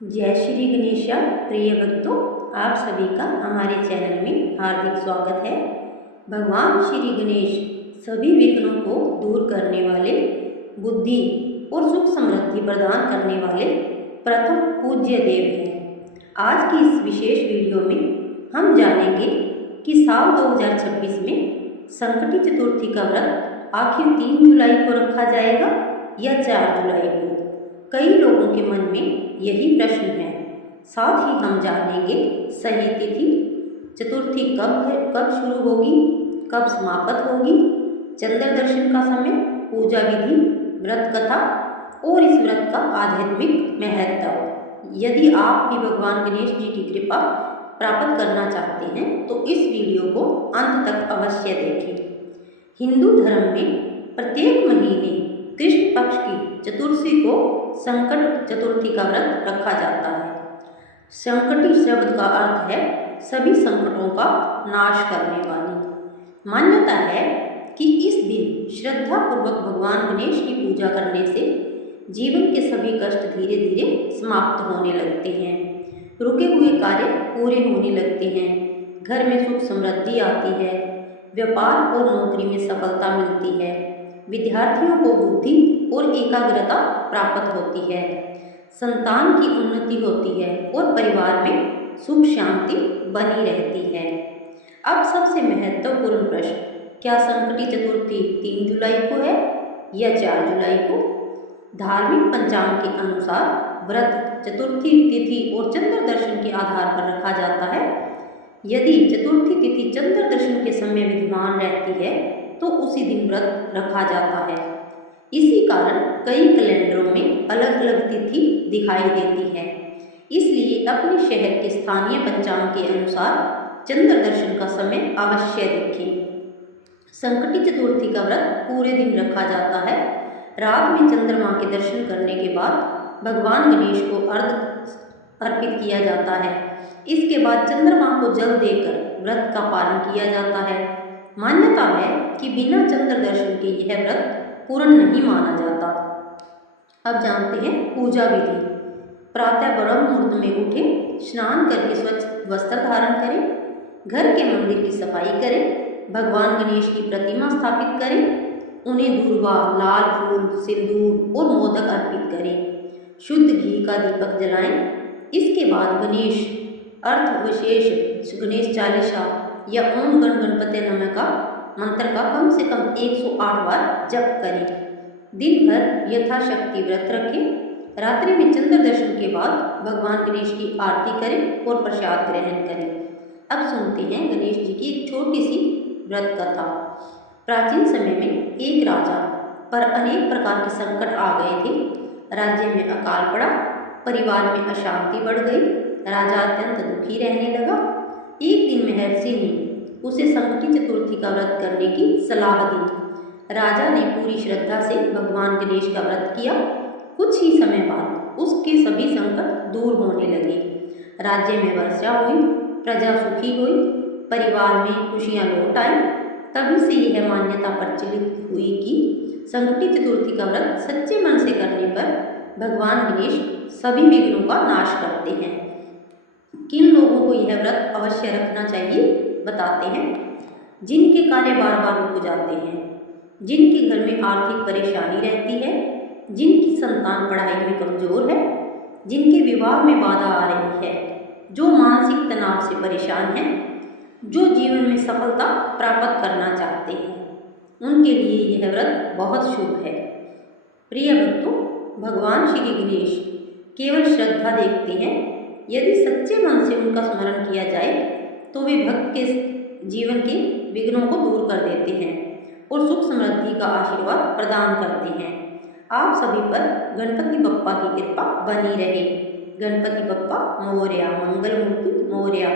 जय श्री गणेशा। प्रिय भक्तों, आप सभी का हमारे चैनल में हार्दिक स्वागत है। भगवान श्री गणेश सभी विघ्नों को दूर करने वाले, बुद्धि और सुख समृद्धि प्रदान करने वाले प्रथम पूज्य देव हैं। आज की इस विशेष वीडियो में हम जानेंगे कि साल 2026 में संकटी चतुर्थी का व्रत आखिर 3 जुलाई को रखा जाएगा या 4 जुलाई को। कई लोगों के मन में यही प्रश्न है। साथ ही हम जानेंगे सही तिथि, चतुर्थी कब शुरू होगी, कब समाप्त होगी, चंद्र दर्शन का समय, पूजा विधि, व्रत कथा और इस व्रत का आध्यात्मिक महत्व। यदि आप भी भगवान गणेश जी की कृपा प्राप्त करना चाहते हैं तो इस वीडियो को अंत तक अवश्य देखें। हिंदू धर्म में प्रत्येक महीने कृष्ण पक्ष की चतुर्थी को संकट चतुर्थी का व्रत रखा जाता है। संकटी शब्द का अर्थ है सभी संकटों का नाश करने वाली। मान्यता है कि इस दिन श्रद्धा पूर्वक भगवान गणेश की पूजा करने से जीवन के सभी कष्ट धीरे धीरे समाप्त होने लगते हैं, रुके हुए कार्य पूरे होने लगते हैं, घर में सुख समृद्धि आती है, व्यापार और नौकरी में सफलता मिलती है, विद्यार्थियों को बुद्धि और एकाग्रता प्राप्त होती है, संतान की उन्नति होती है और परिवार में सुख शांति बनी रहती है। अब सबसे महत्वपूर्ण प्रश्न, क्या संकटी चतुर्थी 3 जुलाई को है या 4 जुलाई को? धार्मिक पंचांग के अनुसार व्रत चतुर्थी तिथि और चंद्र दर्शन के आधार पर रखा जाता है। यदि चतुर्थी तिथि चंद्र दर्शन के समय विद्यमान रहती है तो उसी दिन व्रत रखा जाता है। इसी कारण कई कैलेंडरों में अलग अलग तिथि दिखाई देती है। इसलिए अपने शहर के स्थानीय पंचांग के अनुसार चंद्र दर्शन का समय अवश्य देखें। संकटी चतुर्थी का व्रत पूरे दिन रखा जाता है। रात में चंद्रमा के दर्शन करने के बाद भगवान गणेश को अर्घ्य अर्पित किया जाता है। इसके बाद चंद्रमा को जल देकर व्रत का पालन किया जाता है। मान्यता है कि बिना चंद्र दर्शन के यह व्रत पूर्ण नहीं माना जाता। अब जानते हैं पूजा विधि। प्रातः ब्रह्म मुहूर्त में उठें, स्नान करके स्वच्छ वस्त्र धारण करें, घर के मंदिर की सफाई करें, भगवान गणेश की प्रतिमा स्थापित करें, उन्हें दूर्वा, लाल फूल, सिंदूर और मोदक अर्पित करें, शुद्ध घी का दीपक जलाएं। इसके बाद गणेश अर्थ विशेष गणेश चालीसा या ओम गण गणपते नमः का मंत्र का कम से कम 108 बार जप करें। दिन भर यथाशक्ति व्रत रखें। रात्रि में चंद्र दर्शन के बाद भगवान गणेश की आरती करें और प्रसाद ग्रहण करें। अब सुनते हैं गणेश जी की एक छोटी सी व्रत कथा। प्राचीन समय में एक राजा पर अनेक प्रकार के संकट आ गए थे। राज्य में अकाल पड़ा, परिवार में अशांति बढ़ गई, राजा अत्यंत दुखी रहने लगा। एक दिन महर्षि ने उसे संकटी चतुर्थी का व्रत करने की सलाह दी। राजा ने पूरी श्रद्धा से भगवान गणेश का व्रत किया। कुछ ही समय बाद उसके सभी संकट दूर होने लगे। राज्य में वर्षा हुई, प्रजा सुखी हुई, परिवार में खुशियां लौट आई। तभी से यह मान्यता प्रचलित हुई कि संकटी चतुर्थी का व्रत सच्चे मन से करने पर भगवान गणेश सभी विघ्नों का नाश करते हैं। किन लोगों को यह व्रत अवश्य रखना चाहिए बताते हैं। जिनके कार्य बार बार रुक जाते हैं, जिनके घर में आर्थिक परेशानी रहती है, जिनकी संतान पढ़ाई में कमजोर है, जिनके विवाह में बाधा आ रही है, जो मानसिक तनाव से परेशान हैं, जो जीवन में सफलता प्राप्त करना चाहते हैं, उनके लिए यह व्रत बहुत शुभ है। प्रिय भक्तों, भगवान श्री गणेश केवल श्रद्धा देखते हैं। यदि सच्चे मन से उनका स्मरण किया जाए तो वे भक्त के जीवन के विघ्नों को दूर कर देते हैं और सुख समृद्धि का आशीर्वाद प्रदान करते हैं। आप सभी पर गणपति बप्पा की कृपा बनी रहे। गणपति बप्पा मोरया, मंगल मूर्ति मोरया।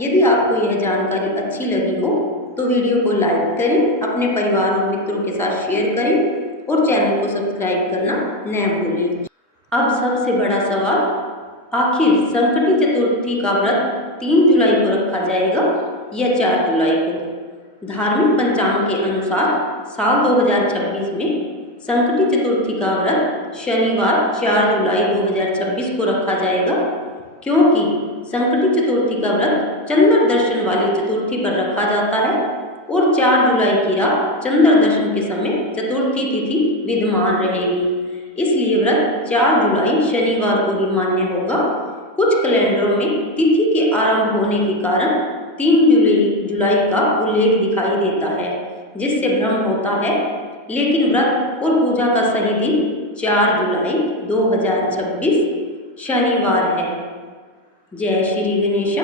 यदि आपको यह जानकारी अच्छी लगी हो तो वीडियो को लाइक करें, अपने परिवार और मित्रों के साथ शेयर करें और चैनल को सब्सक्राइब करना न भूलें। अब सबसे बड़ा सवाल, आखिर संकटी चतुर्थी का व्रत 3 जुलाई को रखा जाएगा या 4 जुलाई को? धार्मिक पंचांग के अनुसार साल 2026 में संकटी चतुर्थी का व्रत शनिवार 4 जुलाई 2026 को रखा जाएगा, क्योंकि संकटी चतुर्थी का व्रत चंद्र दर्शन वाली चतुर्थी पर रखा जाता है और 4 जुलाई की रात चंद्र दर्शन के समय चतुर्थी तिथि विद्यमान रहेगी। इसलिए व्रत 4 जुलाई शनिवार को ही मान्य होगा। कुछ कैलेंडरों में तिथि के आरंभ होने के कारण 3 जुलाई का उल्लेख दिखाई देता है, जिससे भ्रम होता है, लेकिन व्रत और पूजा का सही दिन 4 जुलाई 2026 शनिवार है। जय श्री गणेश।